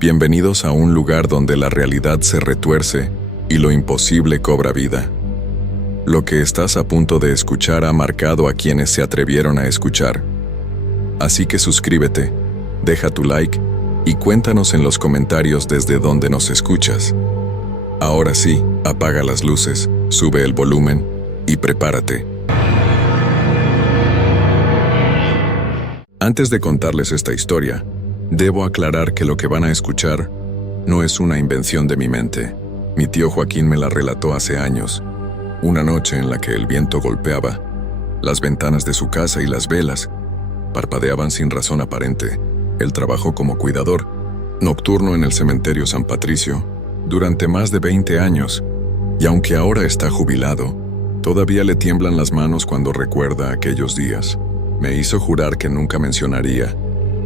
Bienvenidos a un lugar donde la realidad se retuerce y lo imposible cobra vida. Lo que estás a punto de escuchar ha marcado a quienes se atrevieron a escuchar. Así que suscríbete, deja tu like y cuéntanos en los comentarios desde dónde nos escuchas. Ahora sí, apaga las luces, sube el volumen y prepárate. Antes de contarles esta historia, debo aclarar que lo que van a escuchar no es una invención de mi mente. Mi tío Joaquín me la relató hace años, una noche en la que el viento golpeaba las ventanas de su casa y las velas parpadeaban sin razón aparente. Él trabajó como cuidador nocturno en el cementerio San Patricio durante más de 20 años, y aunque ahora está jubilado, todavía le tiemblan las manos cuando recuerda aquellos días. Me hizo jurar que nunca mencionaría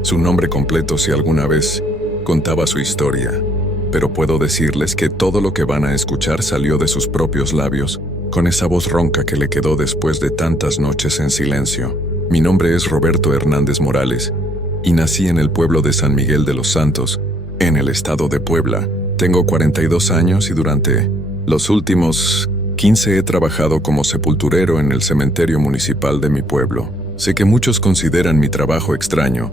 su nombre completo si alguna vez contaba su historia, pero puedo decirles que todo lo que van a escuchar salió de sus propios labios, con esa voz ronca que le quedó después de tantas noches en silencio. Mi nombre es Roberto Hernández Morales, y nací en el pueblo de San Miguel de los Santos, en el estado de Puebla. Tengo 42 años y durante los últimos 15 he trabajado como sepulturero en el cementerio municipal de mi pueblo. Sé que muchos consideran mi trabajo extraño,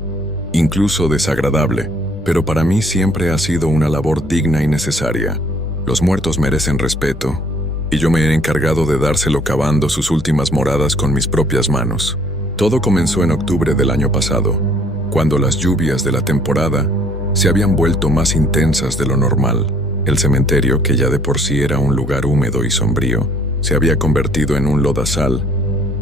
incluso desagradable, pero para mí siempre ha sido una labor digna y necesaria. Los muertos merecen respeto, y yo me he encargado de dárselo cavando sus últimas moradas con mis propias manos. Todo comenzó en octubre del año pasado, cuando las lluvias de la temporada se habían vuelto más intensas de lo normal. El cementerio, que ya de por sí era un lugar húmedo y sombrío, se había convertido en un lodazal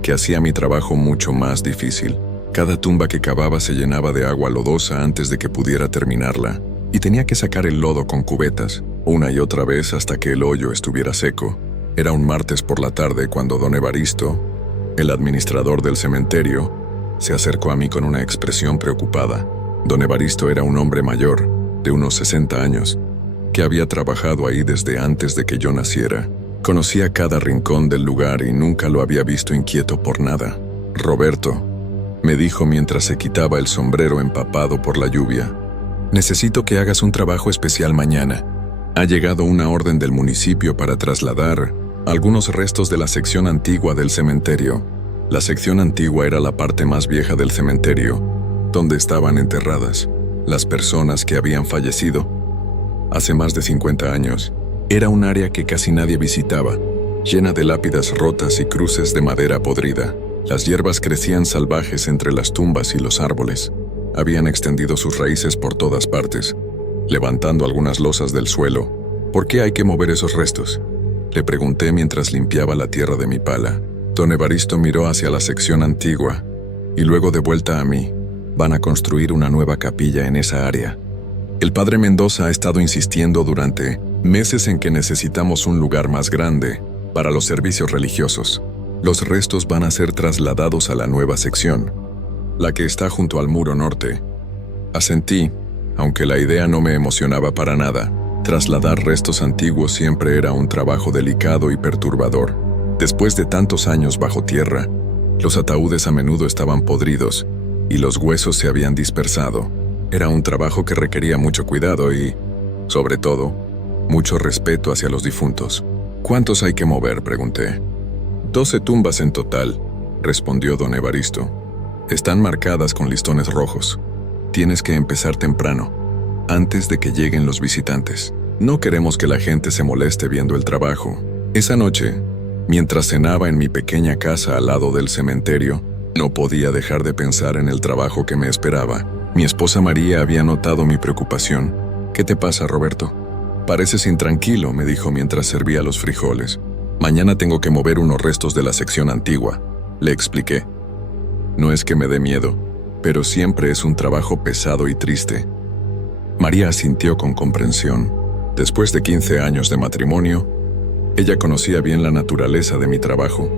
que hacía mi trabajo mucho más difícil. Cada tumba que cavaba se llenaba de agua lodosa antes de que pudiera terminarla, y tenía que sacar el lodo con cubetas, una y otra vez hasta que el hoyo estuviera seco. Era un martes por la tarde cuando don Evaristo, el administrador del cementerio, se acercó a mí con una expresión preocupada. Don Evaristo era un hombre mayor, de unos 60 años, que había trabajado ahí desde antes de que yo naciera. Conocía cada rincón del lugar y nunca lo había visto inquieto por nada. «Roberto», me dijo mientras se quitaba el sombrero empapado por la lluvia, «necesito que hagas un trabajo especial mañana. Ha llegado una orden del municipio para trasladar algunos restos de la sección antigua del cementerio». La sección antigua era la parte más vieja del cementerio, donde estaban enterradas las personas que habían fallecido hace más de 50 años. Era un área que casi nadie visitaba, llena de lápidas rotas y cruces de madera podrida. Las hierbas crecían salvajes entre las tumbas y los árboles. Habían extendido sus raíces por todas partes, levantando algunas losas del suelo. «¿Por qué hay que mover esos restos?», le pregunté mientras limpiaba la tierra de mi pala. Don Evaristo miró hacia la sección antigua y luego de vuelta a mí. «Van a construir una nueva capilla en esa área. El padre Mendoza ha estado insistiendo durante meses en que necesitamos un lugar más grande para los servicios religiosos. Los restos van a ser trasladados a la nueva sección, la que está junto al muro norte». Asentí, aunque la idea no me emocionaba para nada. Trasladar restos antiguos siempre era un trabajo delicado y perturbador. Después de tantos años bajo tierra, los ataúdes a menudo estaban podridos y los huesos se habían dispersado. Era un trabajo que requería mucho cuidado y, sobre todo, mucho respeto hacia los difuntos. «¿Cuántos hay que mover?», pregunté. 12 tumbas en total», respondió don Evaristo. «Están marcadas con listones rojos. Tienes que empezar temprano, antes de que lleguen los visitantes. No queremos que la gente se moleste viendo el trabajo». Esa noche, mientras cenaba en mi pequeña casa al lado del cementerio, no podía dejar de pensar en el trabajo que me esperaba. Mi esposa María había notado mi preocupación. «¿Qué te pasa, Roberto? Pareces intranquilo», me dijo mientras servía los frijoles. «Mañana tengo que mover unos restos de la sección antigua», le expliqué. «No es que me dé miedo, pero siempre es un trabajo pesado y triste». María asintió con comprensión. Después de 15 años de matrimonio, ella conocía bien la naturaleza de mi trabajo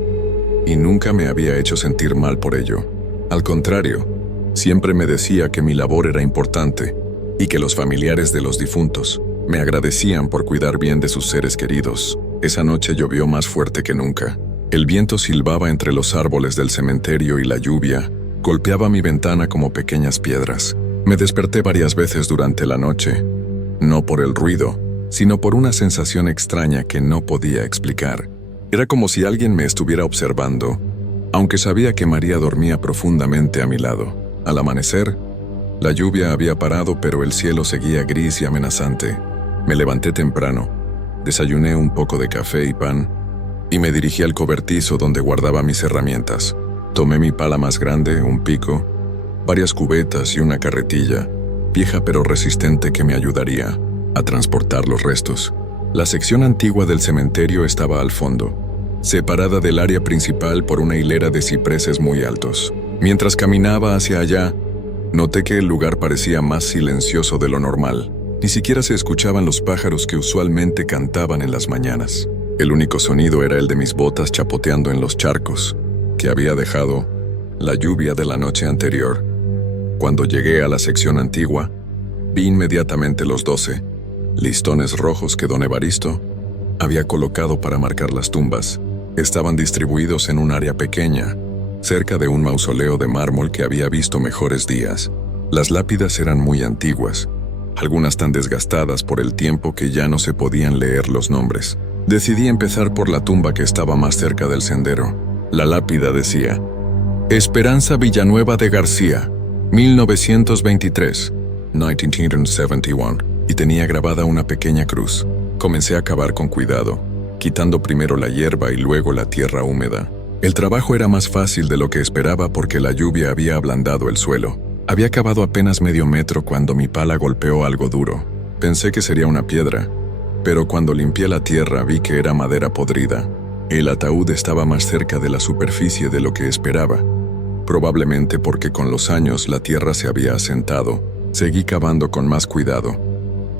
y nunca me había hecho sentir mal por ello. Al contrario, siempre me decía que mi labor era importante y que los familiares de los difuntos me agradecían por cuidar bien de sus seres queridos. Esa noche llovió más fuerte que nunca. El viento silbaba entre los árboles del cementerio y la lluvia golpeaba mi ventana como pequeñas piedras. Me desperté varias veces durante la noche, no por el ruido, sino por una sensación extraña que no podía explicar. Era como si alguien me estuviera observando, aunque sabía que María dormía profundamente a mi lado. Al amanecer, la lluvia había parado, pero el cielo seguía gris y amenazante. Me levanté temprano, desayuné un poco de café y pan, y me dirigí al cobertizo donde guardaba mis herramientas. Tomé mi pala más grande, un pico, varias cubetas y una carretilla, vieja pero resistente, que me ayudaría a transportar los restos. La sección antigua del cementerio estaba al fondo, separada del área principal por una hilera de cipreses muy altos. Mientras caminaba hacia allá, noté que el lugar parecía más silencioso de lo normal. Ni siquiera se escuchaban los pájaros que usualmente cantaban en las mañanas. El único sonido era el de mis botas chapoteando en los charcos que había dejado la lluvia de la noche anterior. Cuando llegué a la sección antigua, vi inmediatamente los 12 listones rojos que don Evaristo había colocado para marcar las tumbas. Estaban distribuidos en un área pequeña, cerca de un mausoleo de mármol que había visto mejores días. Las lápidas eran muy antiguas, algunas tan desgastadas por el tiempo que ya no se podían leer los nombres. Decidí empezar por la tumba que estaba más cerca del sendero. La lápida decía: Esperanza Villanueva de García, 1923, 1971, y tenía grabada una pequeña cruz. Comencé a cavar con cuidado, quitando primero la hierba y luego la tierra húmeda. El trabajo era más fácil de lo que esperaba porque la lluvia había ablandado el suelo. Había cavado apenas medio metro cuando mi pala golpeó algo duro. Pensé que sería una piedra, pero cuando limpié la tierra vi que era madera podrida. El ataúd estaba más cerca de la superficie de lo que esperaba. Probablemente porque con los años la tierra se había asentado. Seguí cavando con más cuidado,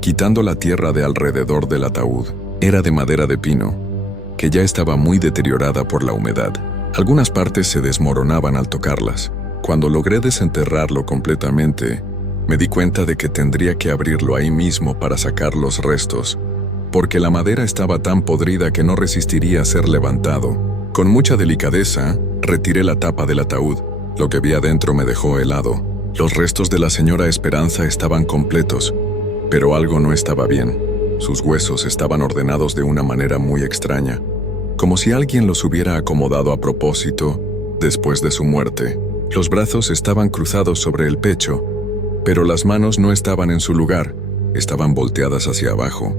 quitando la tierra de alrededor del ataúd. Era de madera de pino, que ya estaba muy deteriorada por la humedad. Algunas partes se desmoronaban al tocarlas. Cuando logré desenterrarlo completamente, me di cuenta de que tendría que abrirlo ahí mismo para sacar los restos, porque la madera estaba tan podrida que no resistiría a ser levantado. Con mucha delicadeza, retiré la tapa del ataúd. Lo que vi adentro me dejó helado. Los restos de la señora Esperanza estaban completos, pero algo no estaba bien. Sus huesos estaban ordenados de una manera muy extraña, como si alguien los hubiera acomodado a propósito después de su muerte. Los brazos estaban cruzados sobre el pecho, pero las manos no estaban en su lugar, estaban volteadas hacia abajo,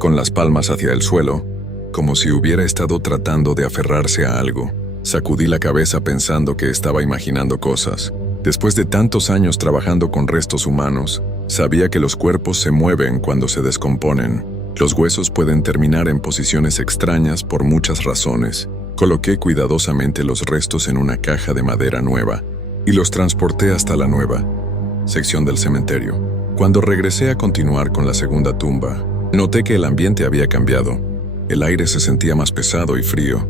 con las palmas hacia el suelo, como si hubiera estado tratando de aferrarse a algo. Sacudí la cabeza pensando que estaba imaginando cosas. Después de tantos años trabajando con restos humanos, sabía que los cuerpos se mueven cuando se descomponen. Los huesos pueden terminar en posiciones extrañas por muchas razones. Coloqué cuidadosamente los restos en una caja de madera nueva y los transporté hasta la nueva sección del cementerio. Cuando regresé a continuar con la segunda tumba, noté que el ambiente había cambiado. El aire se sentía más pesado y frío,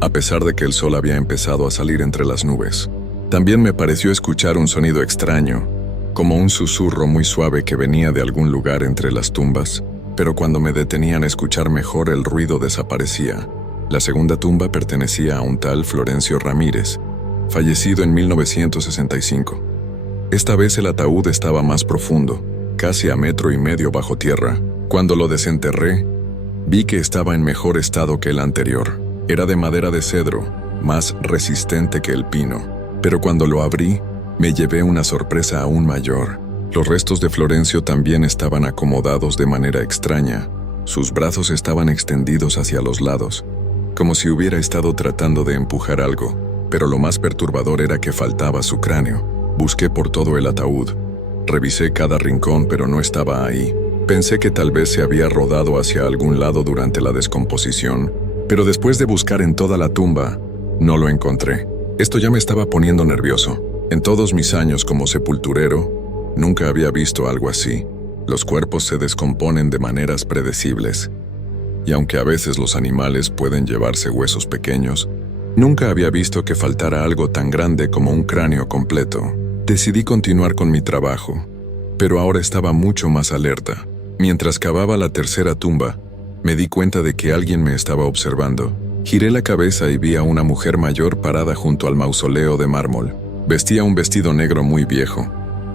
a pesar de que el sol había empezado a salir entre las nubes. También me pareció escuchar un sonido extraño, como un susurro muy suave que venía de algún lugar entre las tumbas, pero cuando me detenían a escuchar mejor el ruido desaparecía. La segunda tumba pertenecía a un tal Florencio Ramírez, fallecido en 1965. Esta vez el ataúd estaba más profundo, casi a 1,5 metros bajo tierra. Cuando lo desenterré, vi que estaba en mejor estado que el anterior. Era de madera de cedro, más resistente que el pino. Pero cuando lo abrí, me llevé una sorpresa aún mayor. Los restos de Florencio también estaban acomodados de manera extraña. Sus brazos estaban extendidos hacia los lados, como si hubiera estado tratando de empujar algo. Pero lo más perturbador era que faltaba su cráneo. Busqué por todo el ataúd. Revisé cada rincón, pero no estaba ahí. Pensé que tal vez se había rodado hacia algún lado durante la descomposición, pero después de buscar en toda la tumba, no lo encontré. Esto ya me estaba poniendo nervioso. En todos mis años como sepulturero, nunca había visto algo así. Los cuerpos se descomponen de maneras predecibles. Y aunque a veces los animales pueden llevarse huesos pequeños, nunca había visto que faltara algo tan grande como un cráneo completo. Decidí continuar con mi trabajo, pero ahora estaba mucho más alerta. Mientras cavaba la tercera tumba, me di cuenta de que alguien me estaba observando. Giré la cabeza y vi a una mujer mayor parada junto al mausoleo de mármol. Vestía un vestido negro muy viejo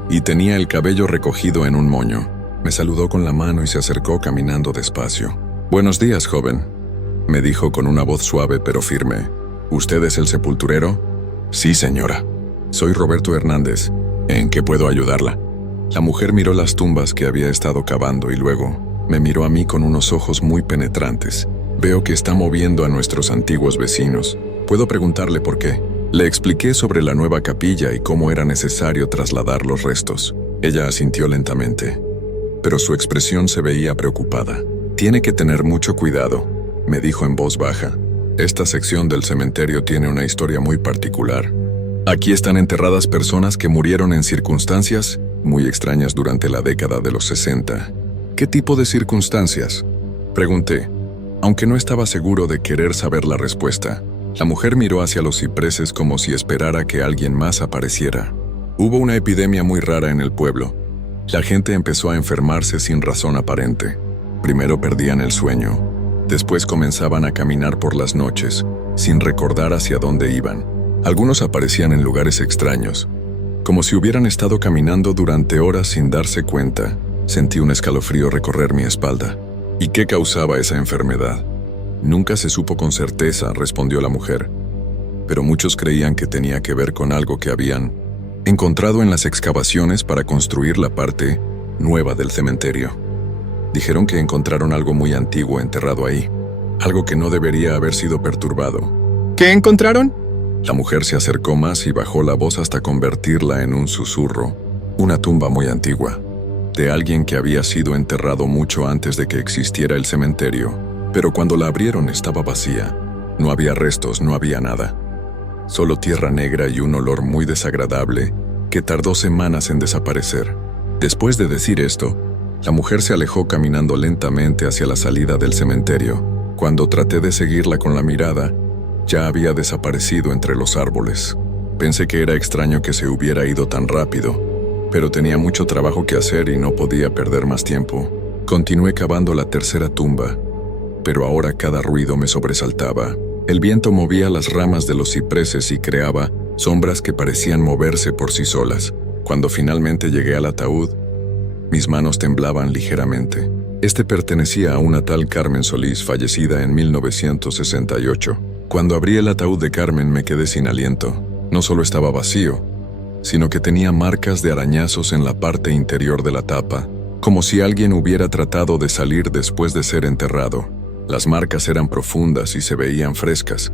y tenía el cabello recogido en un moño. Me saludó con la mano y se acercó caminando despacio. «Buenos días, joven», me dijo con una voz suave pero firme. «¿Usted es el sepulturero?» «Sí, señora. Soy Roberto Hernández. ¿En qué puedo ayudarla?» La mujer miró las tumbas que había estado cavando y luego me miró a mí con unos ojos muy penetrantes. «Veo que está moviendo a nuestros antiguos vecinos. ¿Puedo preguntarle por qué?» Le expliqué sobre la nueva capilla y cómo era necesario trasladar los restos. Ella asintió lentamente, pero su expresión se veía preocupada. «Tiene que tener mucho cuidado», me dijo en voz baja. «Esta sección del cementerio tiene una historia muy particular. Aquí están enterradas personas que murieron en circunstancias muy extrañas durante la década de los 60. «¿Qué tipo de circunstancias?», pregunté, aunque no estaba seguro de querer saber la respuesta. La mujer miró hacia los cipreses como si esperara que alguien más apareciera. «Hubo una epidemia muy rara en el pueblo. La gente empezó a enfermarse sin razón aparente. Primero perdían el sueño. Después comenzaban a caminar por las noches, sin recordar hacia dónde iban. Algunos aparecían en lugares extraños, como si hubieran estado caminando durante horas sin darse cuenta. Sentí un escalofrío recorrer mi espalda. ¿Y qué causaba esa enfermedad?». «Nunca se supo con certeza», respondió la mujer, pero muchos creían que tenía que ver con algo que habían encontrado en las excavaciones para construir la parte nueva del cementerio. Dijeron que encontraron algo muy antiguo enterrado ahí, algo que no debería haber sido perturbado. ¿Qué encontraron?». La mujer se acercó más y bajó la voz hasta convertirla en un susurro. «Una tumba muy antigua, de alguien que había sido enterrado mucho antes de que existiera el cementerio, pero cuando la abrieron estaba vacía. No había restos, no había nada. Solo tierra negra y un olor muy desagradable que tardó semanas en desaparecer». Después de decir esto, la mujer se alejó caminando lentamente hacia la salida del cementerio. Cuando traté de seguirla con la mirada, ya había desaparecido entre los árboles. Pensé que era extraño que se hubiera ido tan rápido, pero tenía mucho trabajo que hacer y no podía perder más tiempo. Continué cavando la tercera tumba, pero ahora cada ruido me sobresaltaba. El viento movía las ramas de los cipreses y creaba sombras que parecían moverse por sí solas. Cuando finalmente llegué al ataúd, mis manos temblaban ligeramente. Este pertenecía a una tal Carmen Solís, fallecida en 1968. Cuando abrí el ataúd de Carmen me quedé sin aliento. No solo estaba vacío, sino que tenía marcas de arañazos en la parte interior de la tapa, como si alguien hubiera tratado de salir después de ser enterrado. Las marcas eran profundas y se veían frescas.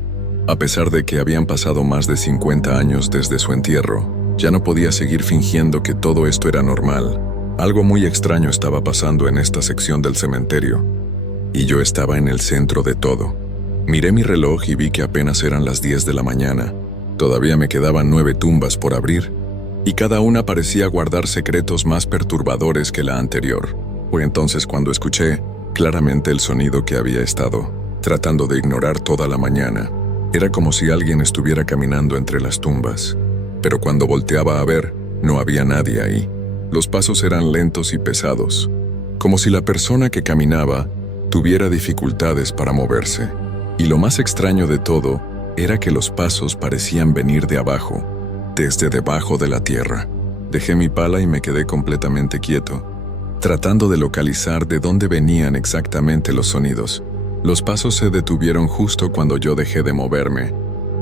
A pesar de que habían pasado más de 50 años desde su entierro, ya no podía seguir fingiendo que todo esto era normal. Algo muy extraño estaba pasando en esta sección del cementerio, y yo estaba en el centro de todo. Miré mi reloj y vi que apenas eran las 10 de la mañana. Todavía me quedaban 9 tumbas por abrir, y cada una parecía guardar secretos más perturbadores que la anterior. Fue entonces cuando escuché claramente el sonido que había estado tratando de ignorar toda la mañana. Era como si alguien estuviera caminando entre las tumbas, pero cuando volteaba a ver, no había nadie ahí. Los pasos eran lentos y pesados, como si la persona que caminaba tuviera dificultades para moverse. Y lo más extraño de todo era que los pasos parecían venir de abajo, desde debajo de la tierra. Dejé mi pala y me quedé completamente quieto, tratando de localizar de dónde venían exactamente los sonidos. Los pasos se detuvieron justo cuando yo dejé de moverme,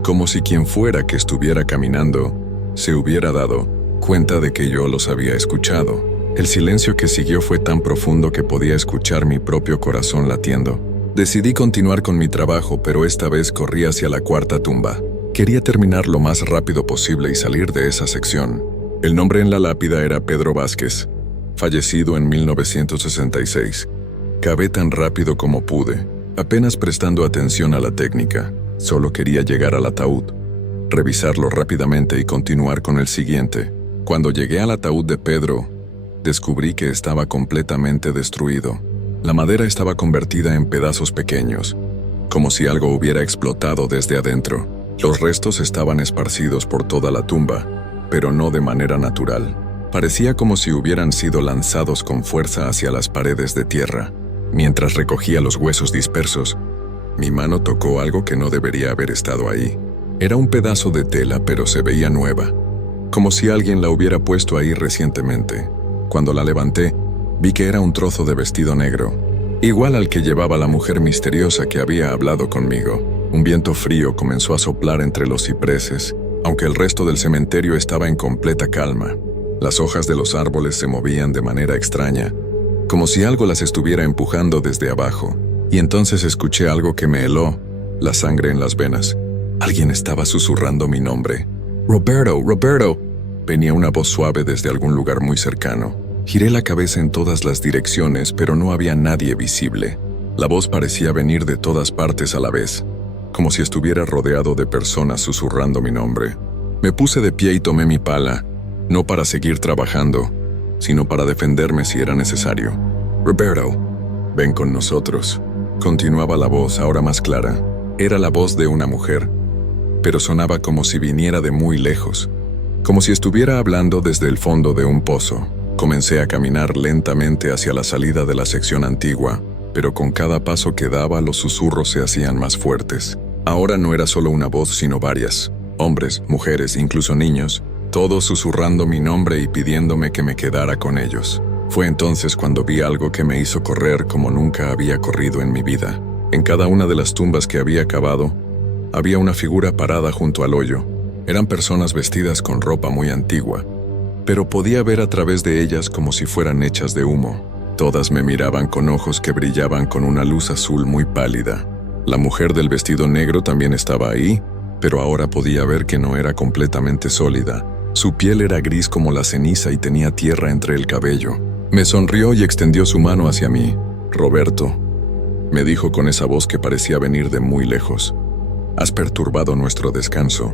como si quien fuera que estuviera caminando se hubiera dado cuenta de que yo los había escuchado. El silencio que siguió fue tan profundo que podía escuchar mi propio corazón latiendo. Decidí continuar con mi trabajo, pero esta vez corrí hacia la cuarta tumba. Quería terminar lo más rápido posible y salir de esa sección. El nombre en la lápida era Pedro Vázquez, fallecido en 1966. Cavé tan rápido como pude, apenas prestando atención a la técnica. Solo quería llegar al ataúd, revisarlo rápidamente y continuar con el siguiente. Cuando llegué al ataúd de Pedro, descubrí que estaba completamente destruido. La madera estaba convertida en pedazos pequeños, como si algo hubiera explotado desde adentro. Los restos estaban esparcidos por toda la tumba, pero no de manera natural. Parecía como si hubieran sido lanzados con fuerza hacia las paredes de tierra. Mientras recogía los huesos dispersos, mi mano tocó algo que no debería haber estado ahí. Era un pedazo de tela, pero se veía nueva, como si alguien la hubiera puesto ahí recientemente. Cuando la levanté, Vi que era un trozo de vestido negro, igual al que llevaba la mujer misteriosa que había hablado conmigo. Un viento frío comenzó a soplar entre los cipreses, aunque el resto del cementerio estaba en completa calma. Las hojas de los árboles se movían de manera extraña, como si algo las estuviera empujando desde abajo, y entonces escuché algo que me heló la sangre en las venas. Alguien estaba susurrando mi nombre. «Roberto, Roberto». Venía una voz suave desde algún lugar muy cercano. Giré la cabeza en todas las direcciones, pero no había nadie visible. La voz parecía venir de todas partes a la vez, como si estuviera rodeado de personas susurrando mi nombre. Me puse de pie y tomé mi pala, no para seguir trabajando, sino para defenderme si era necesario. «Roberto, ven con nosotros», continuaba la voz, ahora más clara. Era la voz de una mujer, pero sonaba como si viniera de muy lejos, como si estuviera hablando desde el fondo de un pozo. Comencé a caminar lentamente hacia la salida de la sección antigua, pero con cada paso que daba los susurros se hacían más fuertes. Ahora no era solo una voz, sino varias. Hombres, mujeres, incluso niños, todos susurrando mi nombre y pidiéndome que me quedara con ellos. Fue entonces cuando vi algo que me hizo correr como nunca había corrido en mi vida. En cada una de las tumbas que había cavado, había una figura parada junto al hoyo. Eran personas vestidas con ropa muy antigua, pero podía ver a través de ellas como si fueran hechas de humo. Todas me miraban con ojos que brillaban con una luz azul muy pálida. La mujer del vestido negro también estaba ahí, pero ahora podía ver que no era completamente sólida. Su piel era gris como la ceniza y tenía tierra entre el cabello. Me sonrió y extendió su mano hacia mí. «Roberto», me dijo con esa voz que parecía venir de muy lejos. «Has perturbado nuestro descanso.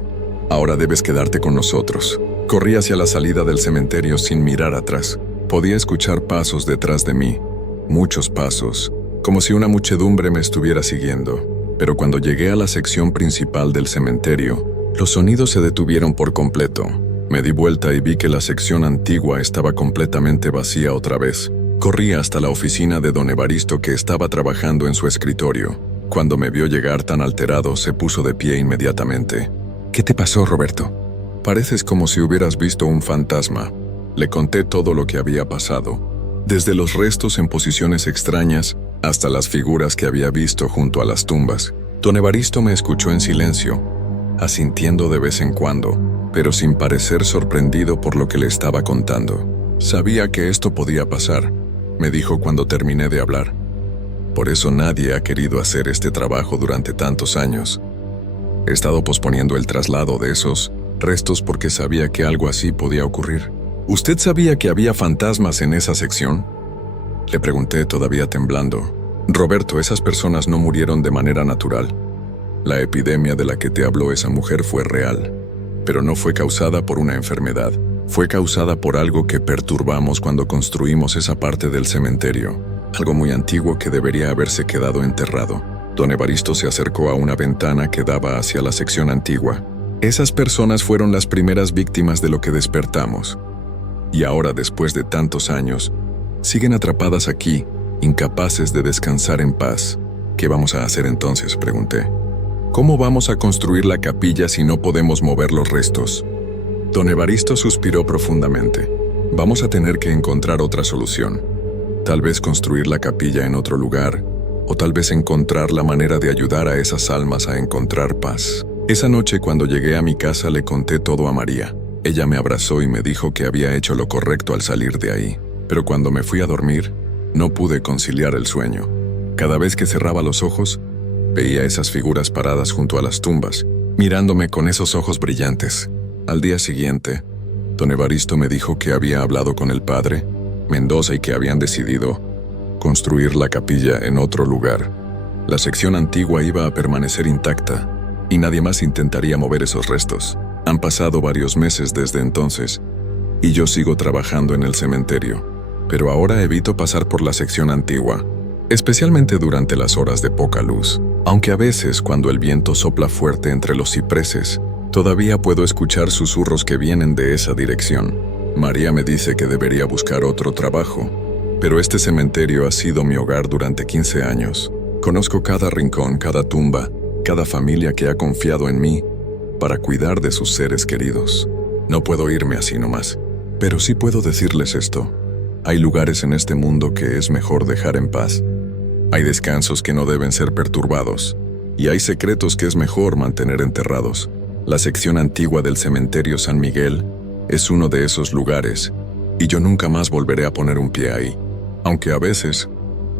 Ahora debes quedarte con nosotros». Corrí hacia la salida del cementerio sin mirar atrás. Podía escuchar pasos detrás de mí, muchos pasos, como si una muchedumbre me estuviera siguiendo. Pero cuando llegué a la sección principal del cementerio, los sonidos se detuvieron por completo. Me di vuelta y vi que la sección antigua estaba completamente vacía otra vez. Corrí hasta la oficina de don Evaristo, que estaba trabajando en su escritorio. Cuando me vio llegar tan alterado, se puso de pie inmediatamente. «¿Qué te pasó, Roberto?» «Pareces como si hubieras visto un fantasma». Le conté todo lo que había pasado, desde los restos en posiciones extrañas hasta las figuras que había visto junto a las tumbas. Don Evaristo me escuchó en silencio, asintiendo de vez en cuando, pero sin parecer sorprendido por lo que le estaba contando. «Sabía que esto podía pasar», me dijo cuando terminé de hablar. «Por eso nadie ha querido hacer este trabajo durante tantos años. He estado posponiendo el traslado de esos restos porque sabía que algo así podía ocurrir». «¿Usted sabía que había fantasmas en esa sección?», le pregunté todavía temblando. «Roberto, esas personas no murieron de manera natural. La epidemia de la que te habló esa mujer fue real, pero no fue causada por una enfermedad. Fue causada por algo que perturbamos cuando construimos esa parte del cementerio, algo muy antiguo que debería haberse quedado enterrado». Don Evaristo se acercó a una ventana que daba hacia la sección antigua. «Esas personas fueron las primeras víctimas de lo que despertamos. Y ahora, después de tantos años, siguen atrapadas aquí, incapaces de descansar en paz». «¿Qué vamos a hacer entonces?», pregunté. «¿Cómo vamos a construir la capilla si no podemos mover los restos?». Don Evaristo suspiró profundamente. «Vamos a tener que encontrar otra solución. Tal vez construir la capilla en otro lugar, o tal vez encontrar la manera de ayudar a esas almas a encontrar paz». Esa noche, cuando llegué a mi casa, le conté todo a María. Ella me abrazó y me dijo que había hecho lo correcto al salir de ahí. Pero cuando me fui a dormir, no pude conciliar el sueño. Cada vez que cerraba los ojos, veía esas figuras paradas junto a las tumbas, mirándome con esos ojos brillantes. Al día siguiente, don Evaristo me dijo que había hablado con el padre Mendoza y que habían decidido construir la capilla en otro lugar. La sección antigua iba a permanecer intacta y nadie más intentaría mover esos restos. Han pasado varios meses desde entonces y yo sigo trabajando en el cementerio, pero ahora evito pasar por la sección antigua, especialmente durante las horas de poca luz. Aunque a veces, cuando el viento sopla fuerte entre los cipreses, todavía puedo escuchar susurros que vienen de esa dirección. María me dice que debería buscar otro trabajo, pero este cementerio ha sido mi hogar durante 15 años. Conozco cada rincón, cada tumba, cada familia que ha confiado en mí para cuidar de sus seres queridos. No puedo irme así nomás, pero sí puedo decirles esto. Hay lugares en este mundo que es mejor dejar en paz. Hay descansos que no deben ser perturbados. Y hay secretos que es mejor mantener enterrados. La sección antigua del cementerio San Miguel es uno de esos lugares, y yo nunca más volveré a poner un pie ahí. Aunque a veces,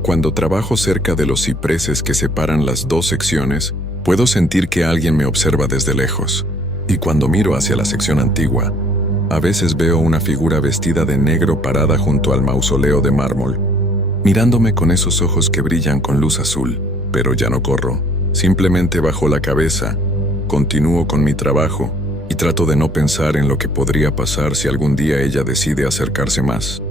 cuando trabajo cerca de los cipreses que separan las dos secciones, puedo sentir que alguien me observa desde lejos. Y cuando miro hacia la sección antigua, a veces veo una figura vestida de negro parada junto al mausoleo de mármol, mirándome con esos ojos que brillan con luz azul. Pero ya no corro, simplemente bajo la cabeza, continúo con mi trabajo y trato de no pensar en lo que podría pasar si algún día ella decide acercarse más.